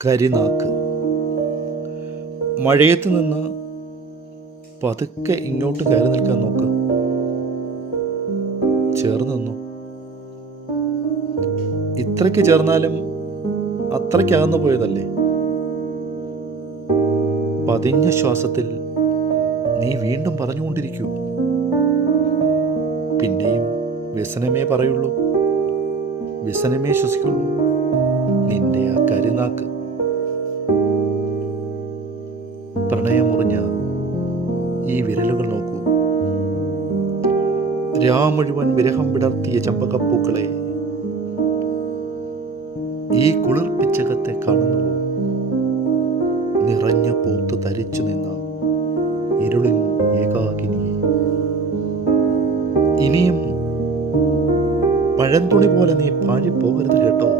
കരിനാക്ക്. മഴയത്ത് നിന്ന് പതുക്കെ ഇങ്ങോട്ട് കയറി നിൽക്കാൻ നോക്ക്. ചേർന്ന് നിന്നു. ഇത്രയ്ക്ക് ചേർന്നാലും അത്രയ്ക്ക് അകന്നു പോയതല്ലേ. പതിഞ്ഞ ശ്വാസത്തിൽ നീ വീണ്ടും പറഞ്ഞുകൊണ്ടിരിക്കൂ. പിന്നെയും വ്യസനമേ പറയുള്ളൂ, വ്യസനമേ ശ്വസിക്കുള്ളൂ. നിന്റെ ആ കരിനാക്ക്. പ്രണയമുറിഞ്ഞ ഈ വിരലുകൾ നോക്കൂ. മുഴുവൻ വിരഹം വിടർത്തിയ ചമ്പകപ്പൂക്കളെ ഈ കുളിർപ്പിച്ചകത്തെ കാണുന്നുവോ? നിറഞ്ഞ പൂത്ത് തരിച്ചു നിന്ന ഇരുളിൻ ഏകാകിനിയെ. ഇനിയും പഴന്തുണി പോലെ നീ പാഴിപ്പോകരുത് കേട്ടോ.